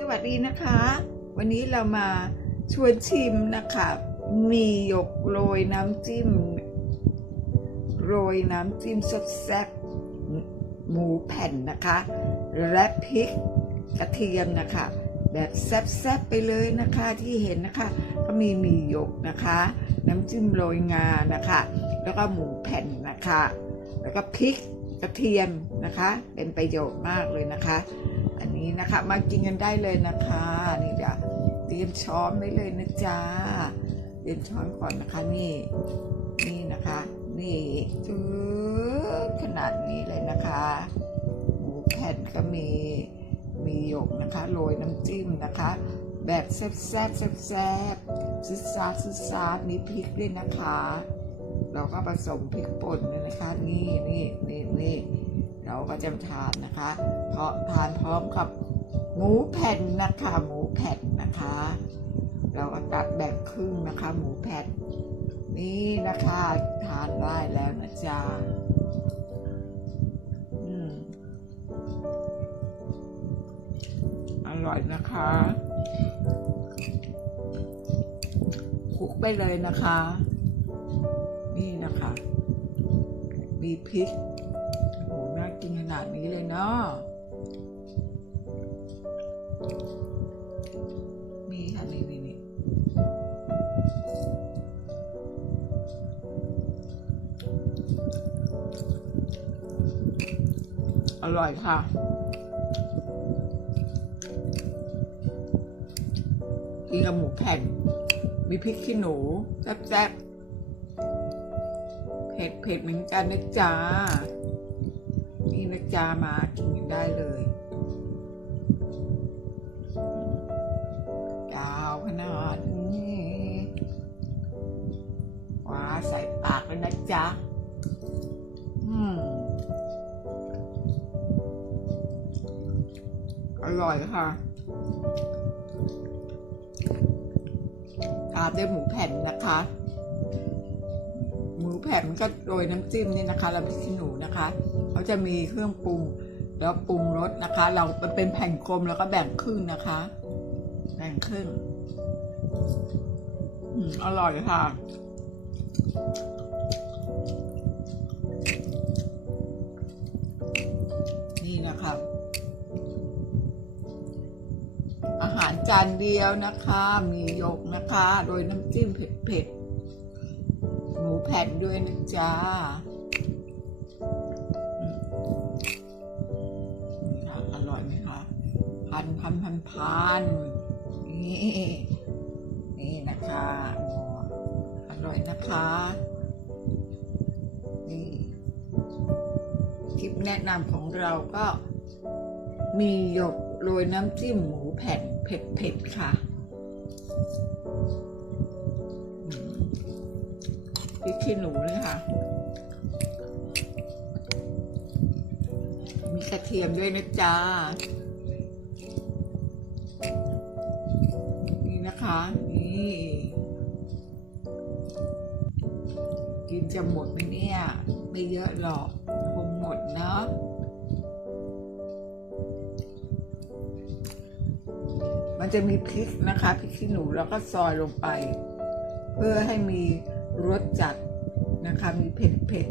สวัสดีนะคะ วันนี้เรามาชวนชิมนะคะมีหยกโรยน้ำจิ้ม โรยน้ำจิ้มแซ่บหมูแผ่นนะคะ และพริกกระเทียมนะคะ แบบแซ่บๆไปเลยนะคะที่เห็นนะคะ ก็มีมีหยกนะคะ น้ำจิ้มโรยงานะคะ แล้วก็หมูแผ่นนะคะ แล้วก็พริก กระเทียมนะคะ เป็นประโยชน์มากเลยนะคะ อันนี้นะคะมากินกันได้เลยนะคะนี่เดี๋ยวเตรียมช้อนไว้เลยนะจ๊ะเตรียมช้อนก่อนนะคะนี่นี่นะคะ นี่จืดขนาดนี้เลยนะคะหมูแผ่นก็มีมีหยกนะคะโรยน้ำจิ้มนะคะ แบบแซ่บแซ่บแซ่บแซ่บซิซาซิซามีพริกด้วยนะคะ เราก็ผสมพริกป่นนะคะ นี่นี่นี่นี่เราก็จะทานนะคะ เพราะทานพร้อมกับหมูแผ่นนะคะ หมูแผ่นนะคะ เราก็ตัดแบ่งครึ่งนะคะ หมูแผ่นนี่นะคะทานได้แล้วนะจ๊ะอืมอร่อยนะคะคุกไปเลยนะคะ นี่นะคะ มีพริกโอ้น่ากินขนาดนี้เลยเนาะมีค่ะนี่นี่นี่อร่อยค่ะกินกับหมูแผ่น มีพริกขี้หนูแซ่บๆ เผ็ดเผ็ดเหมือนกันนะจ๊ะนี่นะจ๊ะมากินกันได้เลยยาวขนาดนี้ว้าใส่ปากเลยนะจ๊ะอืมอร่อยค่ะตามด้วยหมูแผ่นนะคะ มูแผ่นมันก็โรยน้ำจิ้มนี่นะคะแล้วพริกขี้หนูนะคะเขาจะมีเครื่องปรุงแล้วปรุงรสนะคะ เราเป็นแผ่นกลมแล้วก็แบ่งครึ่งนะคะ แบ่งครึ่งอร่อยค่ะนี่นะคะอาหารจานเดียวนะคะ มีหยกนะคะ โดยน้ำจิ้มเผ็ด มูแผ่นด้วยนะจ๊ะอร่อยไหมคะ พันพันพันพันนี่ นี่นะคะโอ้อร่อยนะคะ นี่คลิปแนะนำของเราก็ มีหยกโรยน้ำจิ้มหมูแผ่นเผ็ดๆค่ะ ริกขี้หนูเลยค่ะ มีกระเทียมด้วยนะจ๊ะนี่นะคะ นี่ กินจะหมดไหมเนี่ย ไม่เยอะหรอกคงหมดเนาะมันจะมีพริกนะคะพริกขี้หนูแล้วก็ซอยลงไป เพื่อให้มี รสจัดนะคะมีเผ็ดเผ็ด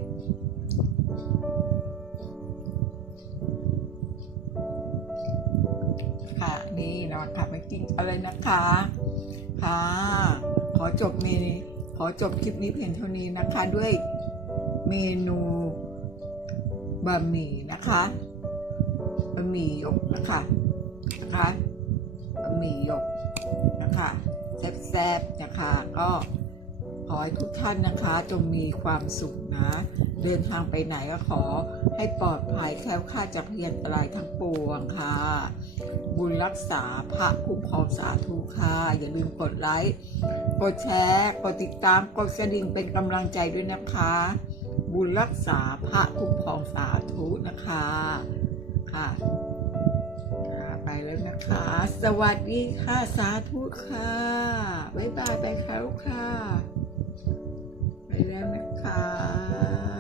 ค่ะนี่นะคะมากินอะไรนะคะ ค่ะ ขอจบเมนูขอจบคลิปนี้เพียงเท่านี้นะคะด้วยเมนูบะหมี่นะคะบะหมี่หยกนะคะนะคะบะหมี่หยกนะคะแซ่บๆนะคะก็ ขอให้ทุกท่านนะคะจงมีความสุขนะ เดินทางไปไหนก็ขอให้ปลอดภัยแคล้วคลาดจากพยันตรายทั้งปวงค่ะ บุญรักษาพระคุ้มครองสาธุค่ะ อย่าลืมกดไลค์ กดแชร์ กดติดตาม กดกระดิ่งเป็นกำลังใจด้วยนะคะ บุญรักษาพระคุ้มครองสาธุนะคะค่ะค่ะไปแล้วนะคะ สวัสดีค่ะ สาธุค่ะ บ๊ายบายไปค่ะลูกค่ะ ไปแล้วนะคะ